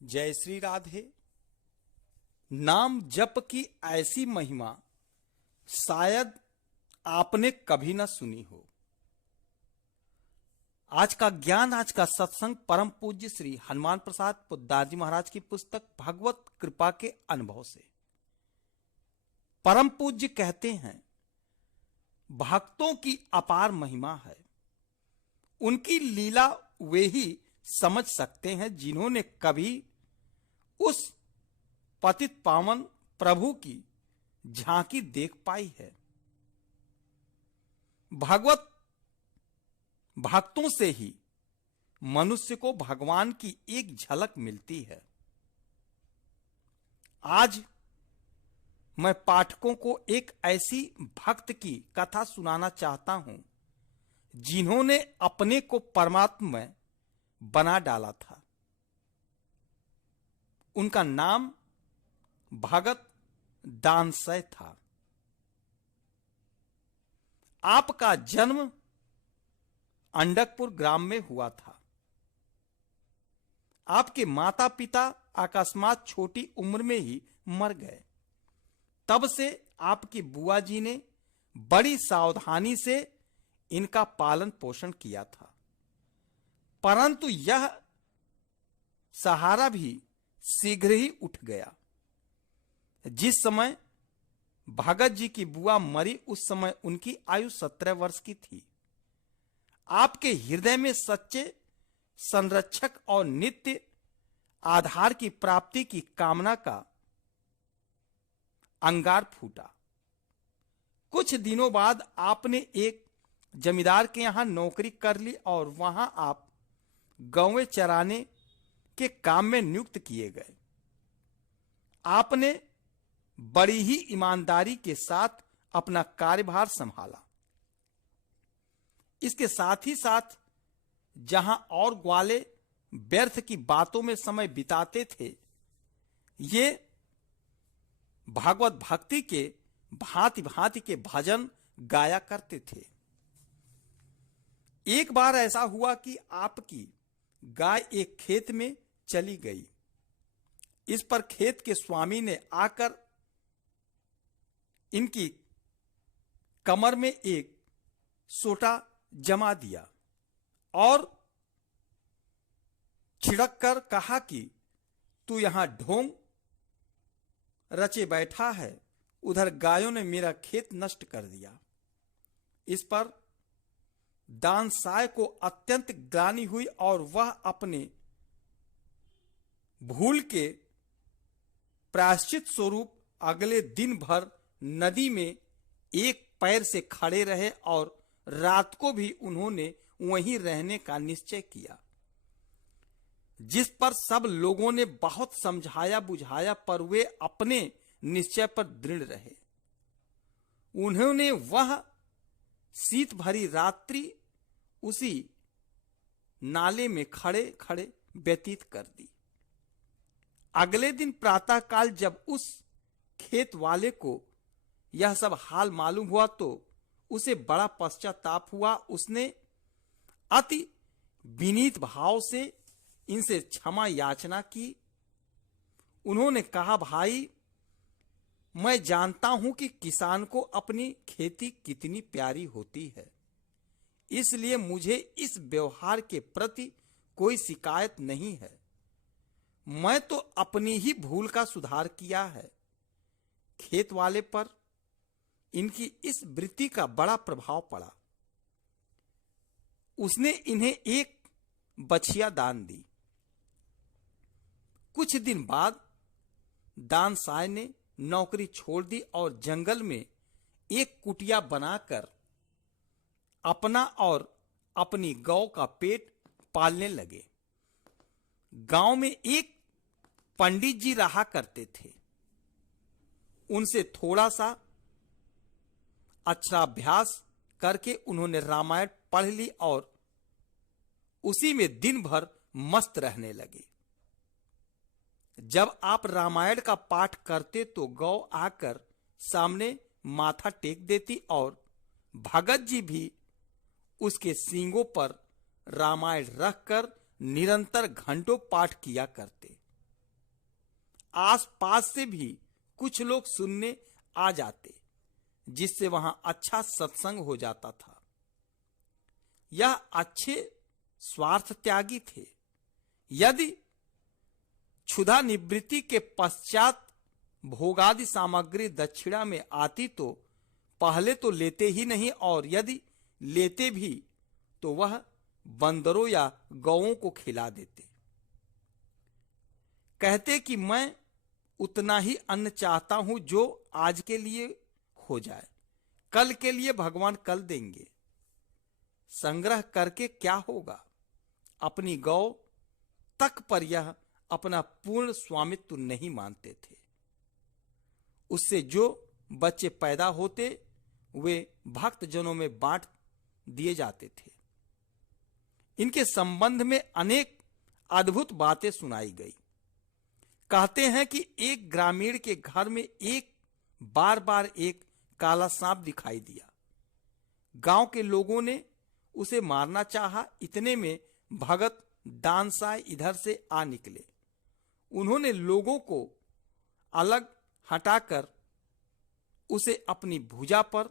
जय श्री राधे। नाम जप की ऐसी महिमा शायद आपने कभी न सुनी हो। आज का ज्ञान, आज का सत्संग परम पूज्य श्री हनुमान प्रसाद पोद्दार जी महाराज की पुस्तक भगवत कृपा के अनुभव से। परम पूज्य कहते हैं, भक्तों की अपार महिमा है। उनकी लीला वे ही समझ सकते हैं जिन्होंने कभी उस पतित पावन प्रभु की झांकी देख पाई है। भगवत भक्तों से ही मनुष्य को भगवान की एक झलक मिलती है। आज मैं पाठकों को एक ऐसी भक्त की कथा सुनाना चाहता हूं जिन्होंने अपने को परमात्मा में बना डाला था। उनका नाम भगत दानशय था। आपका जन्म अंडकपुर ग्राम में हुआ था। आपके माता पिता अकस्मात छोटी उम्र में ही मर गए। तब से आपकी बुआ जी ने बड़ी सावधानी से इनका पालन पोषण किया था, परंतु यह सहारा भी शीघ्र ही उठ गया। जिस समय भगत जी की बुआ मरी, उस समय उनकी आयु 17 वर्ष की थी। आपके हृदय में सच्चे संरक्षक और नित्य आधार की प्राप्ति की कामना का अंगार फूटा। कुछ दिनों बाद आपने एक जमींदार के यहां नौकरी कर ली और वहां आप गौएं चराने के काम में नियुक्त किए गए। आपने बड़ी ही ईमानदारी के साथ अपना कार्यभार संभाला। इसके साथ ही साथ जहां और ग्वाले व्यर्थ की बातों में समय बिताते थे, ये भागवत भक्ति के भांति भांति के भजन गाया करते थे। एक बार ऐसा हुआ कि आपकी गाय एक खेत में चली गई। इस पर खेत के स्वामी ने आकर इनकी कमर में एक सोटा जमा दिया और छिड़क कर कहा कि तू यहां ढोंग रचे बैठा है, उधर गायों ने मेरा खेत नष्ट कर दिया। इस पर दानशय को अत्यंत ग्लानि हुई और वह अपने भूल के प्रायश्चित स्वरूप अगले दिन भर नदी में एक पैर से खड़े रहे और रात को भी उन्होंने वहीं रहने का निश्चय किया। जिस पर सब लोगों ने बहुत समझाया बुझाया, पर वे अपने निश्चय पर दृढ़ रहे। उन्होंने वह शीत भरी रात्रि उसी नाले में खड़े खड़े व्यतीत कर दी। अगले दिन प्रातःकाल जब उस खेत वाले को यह सब हाल मालूम हुआ तो उसे बड़ा पश्चाताप हुआ। उसने अति विनीत भाव से इनसे क्षमा याचना की। उन्होंने कहा, भाई, मैं जानता हूं कि किसान को अपनी खेती कितनी प्यारी होती है, इसलिए मुझे इस व्यवहार के प्रति कोई शिकायत नहीं है। मैं तो अपनी ही भूल का सुधार किया है। खेत वाले पर इनकी इस वृत्ति का बड़ा प्रभाव पड़ा। उसने इन्हें एक बछिया दान दी। कुछ दिन बाद दानशय ने नौकरी छोड़ दी और जंगल में एक कुटिया बनाकर अपना और अपनी गौ का पेट पालने लगे। गांव में एक पंडित जी रहा करते थे। उनसे थोड़ा सा अक्षराभ्यास करके उन्होंने रामायण पढ़ ली और उसी में दिन भर मस्त रहने लगे। जब आप रामायण का पाठ करते तो गौ आकर सामने माथा टेक देती और भगत जी भी उसके सींगों पर रामायण रखकर निरंतर घंटों पाठ किया करते। आसपास से भी कुछ लोग सुनने आ जाते, जिससे वहां अच्छा सत्संग हो जाता था। यह अच्छे स्वार्थ त्यागी थे। यदि क्षुधा निवृत्ति के पश्चात भोगादि सामग्री दक्षिणा में आती तो पहले तो लेते ही नहीं, और यदि लेते भी तो वह बंदरों या गौओं को खिला देते। कहते कि मैं उतना ही अन्न चाहता हूं जो आज के लिए हो जाए, कल के लिए भगवान कल देंगे। संग्रह करके क्या होगा? अपनी गौ तक पर यह अपना पूर्ण स्वामित्व नहीं मानते थे। उससे जो बच्चे पैदा होते वे भक्त जनों में बांट दिए जाते थे। इनके संबंध में अनेक अद्भुत बातें सुनाई गई। कहते हैं कि एक ग्रामीण के घर में एक बार एक काला सांप दिखाई दिया। गांव के लोगों ने उसे मारना चाहा। इतने में भगत दानसाय इधर से आ निकले। उन्होंने लोगों को अलग हटाकर उसे अपनी भुजा पर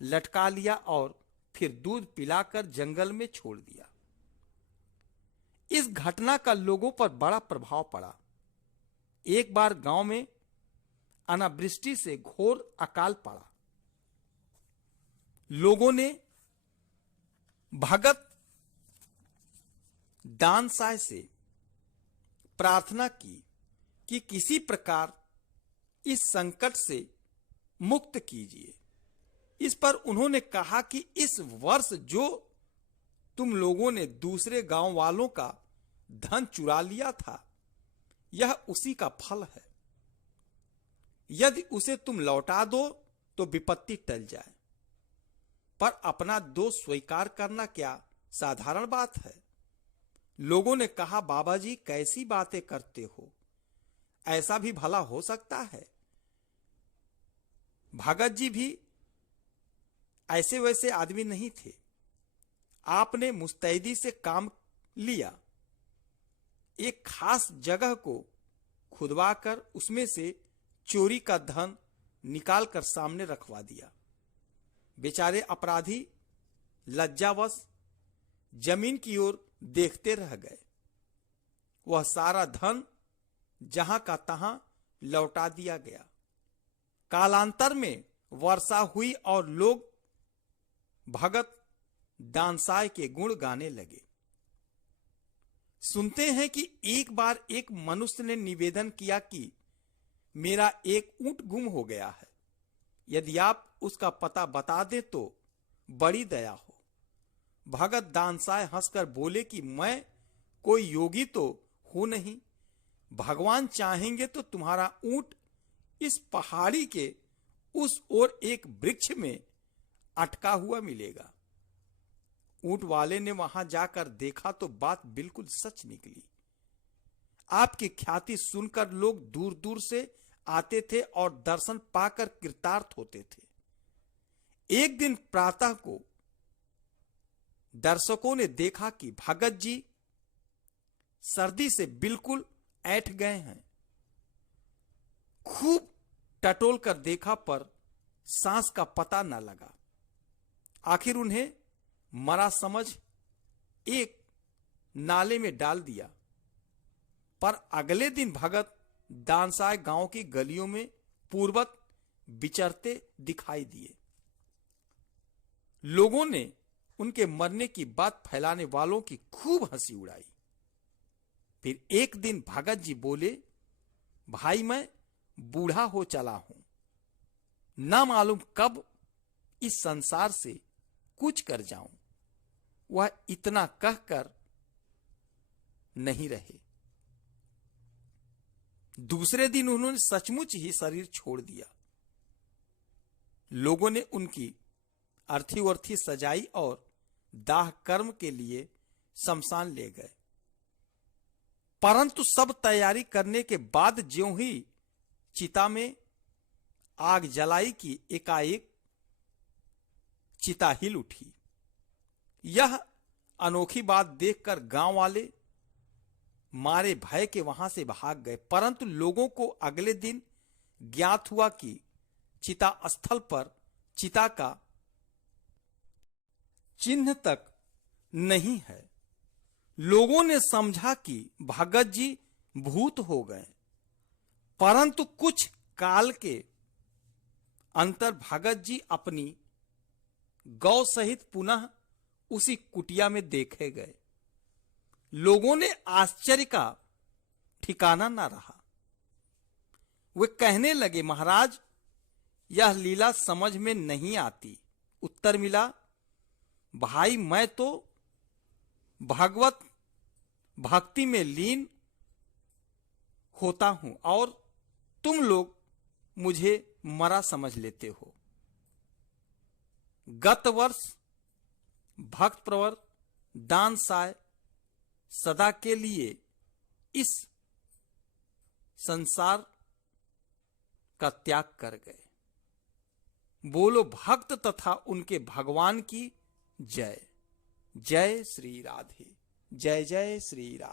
लटका लिया और फिर दूध पिलाकर जंगल में छोड़ दिया। इस घटना का लोगों पर बड़ा प्रभाव पड़ा। एक बार गांव में अनावृष्टि से घोर अकाल पड़ा। लोगों ने भगत दानसाय से प्रार्थना की कि किसी प्रकार इस संकट से मुक्त कीजिए। इस पर उन्होंने कहा कि इस वर्ष जो तुम लोगों ने दूसरे गांव वालों का धन चुरा लिया था, यह उसी का फल है। यदि उसे तुम लौटा दो तो विपत्ति टल जाए, पर अपना दोष स्वीकार करना क्या साधारण बात है? लोगों ने कहा, बाबा जी कैसी बातें करते हो, ऐसा भी भला हो सकता है? भगत जी भी ऐसे वैसे आदमी नहीं थे। आपने मुस्तैदी से काम लिया। एक खास जगह को खुदवाकर उसमें से चोरी का धन निकालकर सामने रखवा दिया। बेचारे अपराधी लज्जावश जमीन की ओर देखते रह गए। वह सारा धन जहां का तहां लौटा दिया गया। कालांतर में वर्षा हुई और लोग भगत दानसाय के गुण गाने लगे। सुनते हैं कि एक बार एक मनुष्य ने निवेदन किया कि मेरा एक ऊंट गुम हो गया है, यदि आप उसका पता बता दें तो बड़ी दया हो। भगत दानसाय हंसकर बोले कि मैं कोई योगी तो हूं नहीं, भगवान चाहेंगे तो तुम्हारा ऊंट इस पहाड़ी के उस ओर एक वृक्ष में अटका हुआ मिलेगा। ऊंट वाले ने वहां जाकर देखा तो बात बिल्कुल सच निकली। आपकी ख्याति सुनकर लोग दूर दूर से आते थे और दर्शन पाकर कृतार्थ होते थे। एक दिन प्रातः को दर्शकों ने देखा कि भगत जी सर्दी से बिल्कुल ऐंठ गए हैं। खूब टटोल कर देखा पर सांस का पता न लगा। आखिर उन्हें मरा समझ एक नाले में डाल दिया। पर अगले दिन भगत दानसाय गांव की गलियों में पूर्वत विचरते दिखाई दिए। लोगों ने उनके मरने की बात फैलाने वालों की खूब हंसी उड़ाई। फिर एक दिन भगत जी बोले, भाई मैं बूढ़ा हो चला हूं, ना मालूम कब इस संसार से कुछ कर जाऊं। वह इतना कहकर नहीं रहे। दूसरे दिन उन्होंने सचमुच ही शरीर छोड़ दिया। लोगों ने उनकी अर्थी वर्थी सजाई और दाह कर्म के लिए शमशान ले गए। परंतु सब तैयारी करने के बाद ज्यों ही चिता में आग जलाई कि एकाएक चिता हिल उठी। यह अनोखी बात देखकर गांव वाले मारे भय के वहां से भाग गए। परंतु लोगों को अगले दिन ज्ञात हुआ कि चिता स्थल पर चिता का चिन्ह तक नहीं है। लोगों ने समझा कि भगत जी भूत हो गए। परंतु कुछ काल के अंतर भगत जी अपनी गौ सहित पुनः उसी कुटिया में देखे गए। लोगों ने आश्चर्य का ठिकाना न रहा। वे कहने लगे, महाराज यह लीला समझ में नहीं आती। उत्तर मिला, भाई मैं तो भगवत भक्ति में लीन होता हूं और तुम लोग मुझे मरा समझ लेते हो। गत वर्ष भक्त प्रवर दान साय सदा के लिए इस संसार का त्याग कर गए। बोलो भक्त तथा उनके भगवान की जय। जय श्री राधे। जय जय श्री राधे।